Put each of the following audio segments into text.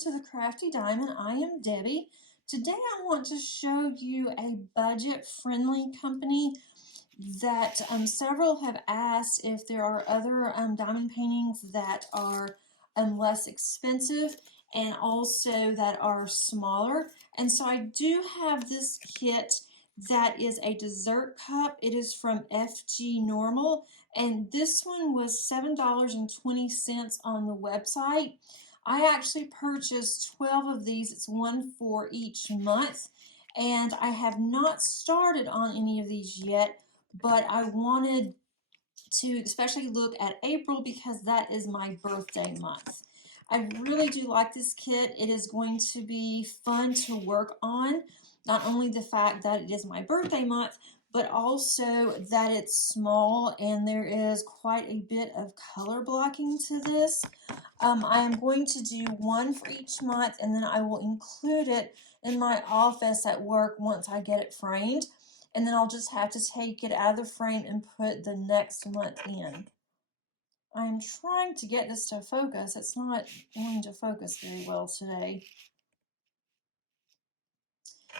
to the Crafty Diamond. I am Debbie. Today I want to show you a budget-friendly company that several have asked if there are other diamond paintings that are less expensive and also that are smaller. And so I do have this kit that is a dessert cup. It is from FG Normal, and this one was $7.20 on the website. I actually purchased 12 of these. It's one for each month, and I have not started on any of these yet, but I wanted to especially look at April because that is my birthday month. I really do like this kit. It is going to be fun to work on. Not only the fact that it is my birthday month, but also that it's small and there is quite a bit of color blocking to this. I am going to do one for each month, and then I will include it in my office at work once I get it framed. And then I'll just have to take it out of the frame and put the next month in. I'm trying to get this to focus. It's not going to focus very well today.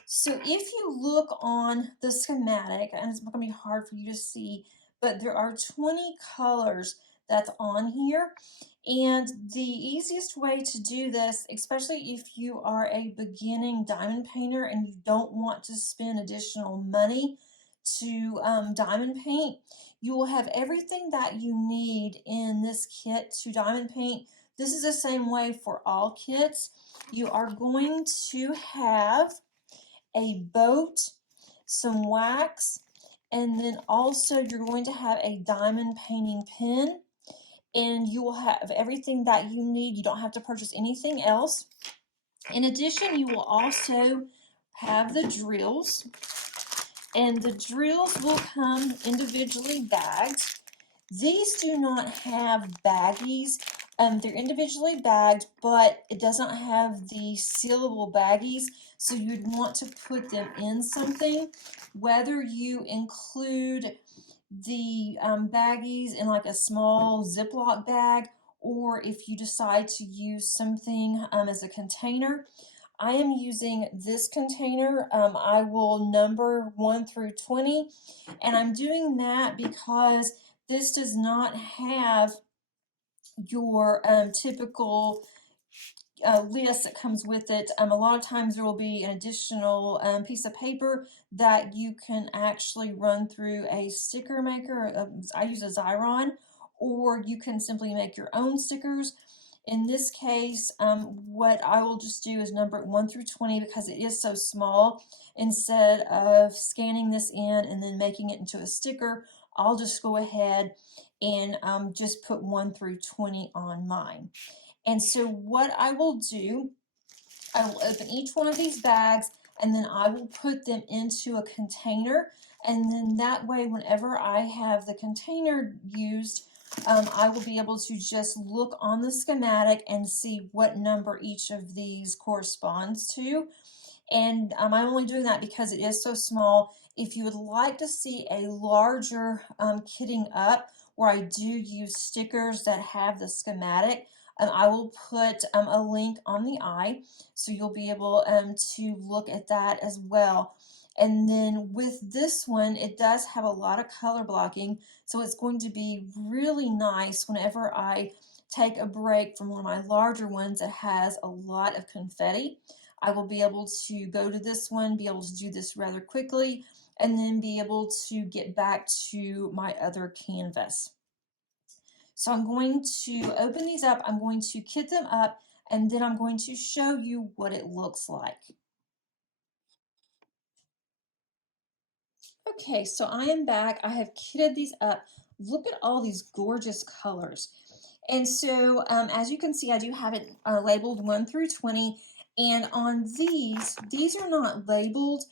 So if you look on the schematic, and it's going to be hard for you to see, but there are 20 colors that's on here. And the easiest way to do this, especially if you are a beginning diamond painter and you don't want to spend additional money to diamond paint, you will have everything that you need in this kit to diamond paint. This is the same way for all kits. You are going to have a boat, some wax, and then also you're going to have a diamond painting pen, and you will have everything that you need. You don't have to purchase anything else. In addition, you will also have the drills, and the drills will come individually bagged. These do not have baggies. They're individually bagged, but it doesn't have the sealable baggies, so you'd want to put them in something. Whether you include the baggies in like a small Ziploc bag, or if you decide to use something as a container. I am using this container. I will number 1 through 20, and I'm doing that because this does not have your typical list that comes with it. A lot of times there will be an additional piece of paper that you can actually run through a sticker maker. I use a Xyron, or you can simply make your own stickers. In this case, what I will just do is number it 1 through 20 because it is so small. Instead of scanning this in and then making it into a sticker, I'll just go ahead and just put 1 through 20 on mine. And so what I will do, I will open each one of these bags, and then I will put them into a container, and then that way whenever I have the container used, I will be able to just look on the schematic and see what number each of these corresponds to. And I'm only doing that because it is so small. If you would like to see a larger kitting up where I do use stickers that have the schematic, I will put a link on the eye, so you'll be able to look at that as well. And then with this one, it does have a lot of color blocking, so it's going to be really nice whenever I take a break from one of my larger ones that has a lot of confetti. I will be able to go to this one, be able to do this rather quickly, and then be able to get back to my other canvas. So I'm going to open these up, I'm going to kit them up, and then I'm going to show you what it looks like. Okay, so I am back. I have kitted these up. Look at all these gorgeous colors. And so as you can see, I do have it labeled 1 through 20. And on these are not labeled,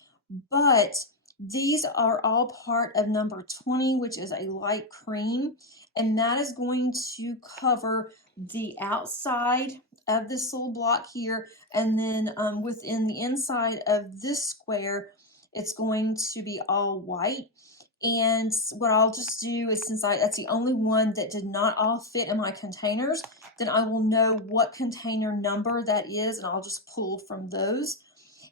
but these are all part of number 20, which is a light cream. And that is going to cover the outside of this little block here. And then within the inside of this square, it's going to be all white. And what I'll just do is, since that's the only one that did not all fit in my containers, then I will know what container number that is, and I'll just pull from those.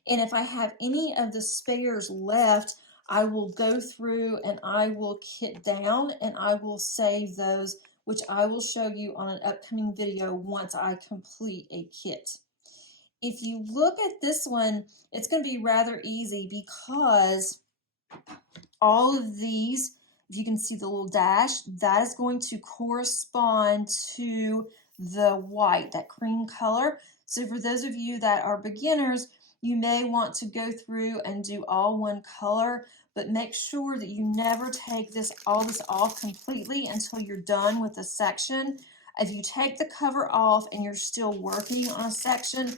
And if I have any of the spares left, I will go through and I will kit down and I will save those, which I will show you on an upcoming video once I complete a kit. If you look at this one, it's going to be rather easy because all of these, if you can see the little dash, that is going to correspond to the white, that cream color. So for those of you that are beginners, you may want to go through and do all one color, but make sure that you never take all this off completely until you're done with the section. If you take the cover off and you're still working on a section,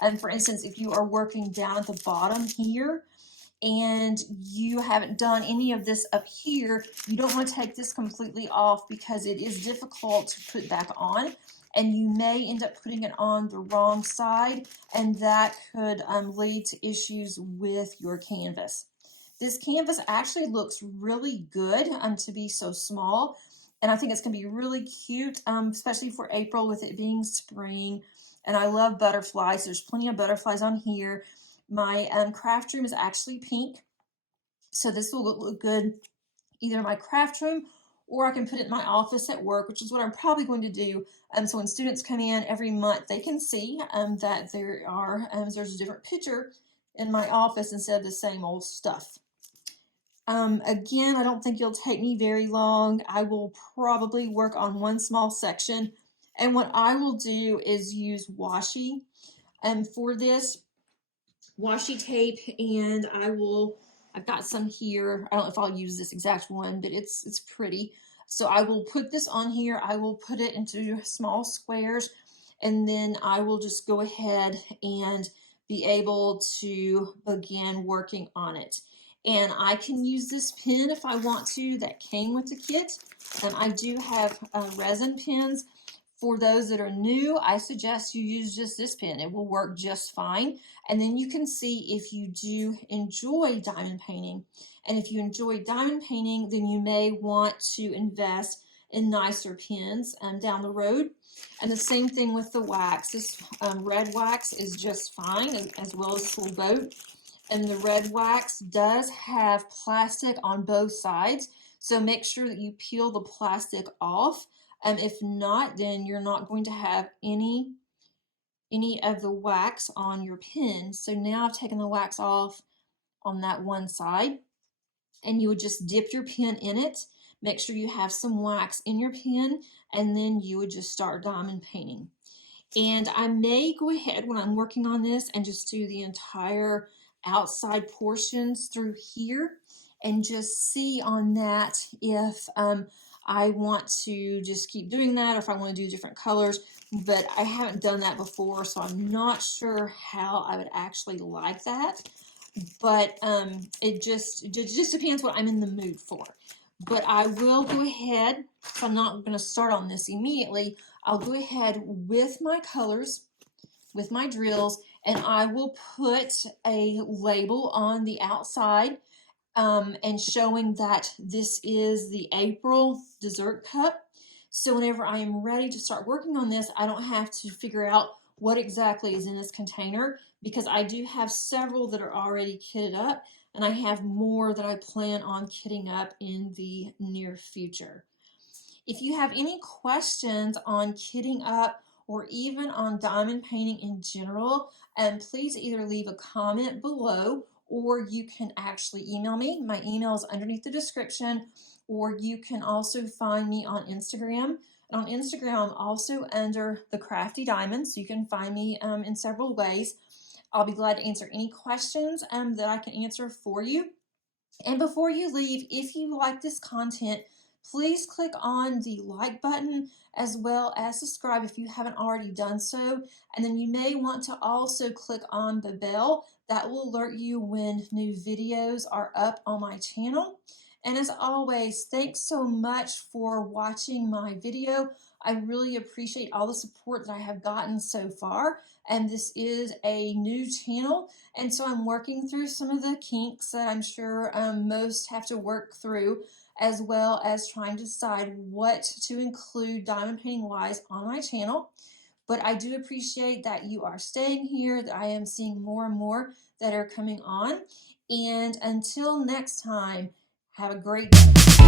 and for instance, if you are working down at the bottom here, and you haven't done any of this up here, you don't want to take this completely off because it is difficult to put back on, and you may end up putting it on the wrong side, and that could lead to issues with your canvas. This canvas actually looks really good to be so small, and I think it's going to be really cute, especially for April with it being spring. And I love butterflies. There's plenty of butterflies on here. My craft room is actually pink, so this will look good either in my craft room, or I can put it in my office at work, which is what I'm probably going to do. So when students come in every month, they can see that there's a different picture in my office instead of the same old stuff. Again, I don't think it'll take me very long. I will probably work on one small section, and what I will do is use washi for this washi tape, and I've got some here. I don't know if I'll use this exact one, but it's pretty. So I will put this on here. I will put it into small squares, and then I will just go ahead and be able to begin working on it. And I can use this pen if I want to that came with the kit. And I do have resin pens. For those that are new, I suggest you use just this pen. It will work just fine. And then you can see if you do enjoy diamond painting. And if you enjoy diamond painting, then you may want to invest in nicer pens down the road. And the same thing with the wax. This red wax is just fine, as well as full boat. And the red wax does have plastic on both sides, so make sure that you peel the plastic off. If not, then you're not going to have any of the wax on your pen. So now I've taken the wax off on that one side, and you would just dip your pen in it. Make sure you have some wax in your pen, and then you would just start diamond painting. And I may go ahead when I'm working on this and just do the entire outside portions through here and just see on that if I want to just keep doing that or if I want to do different colors. But I haven't done that before, so I'm not sure how I would actually like that. But it just depends what I'm in the mood for. But I will go ahead, so I'm not going to start on this immediately. I'll go ahead with my colors, with my drills, and I will put a label on the outside and showing that this is the April dessert cup. So whenever I am ready to start working on this, I don't have to figure out what exactly is in this container, because I do have several that are already kitted up, and I have more that I plan on kitting up in the near future. If you have any questions on kitting up or even on diamond painting in general, please either leave a comment below, or you can actually email me. My email is underneath the description, or you can also find me on Instagram. And on Instagram, I'm also under the Crafty Diamond, so you can find me in several ways. I'll be glad to answer any questions that I can answer for you. And before you leave, if you like this content, please click on the like button as well as subscribe if you haven't already done so. And then you may want to also click on the bell. That will alert you when new videos are up on my channel. And as always, thanks so much for watching my video. I really appreciate all the support that I have gotten so far. And this is a new channel, and so I'm working through some of the kinks that I'm sure most have to work through, as well as trying to decide what to include diamond painting wise on my channel. But I do appreciate that you are staying here, that I am seeing more and more that are coming on. And until next time, have a great day.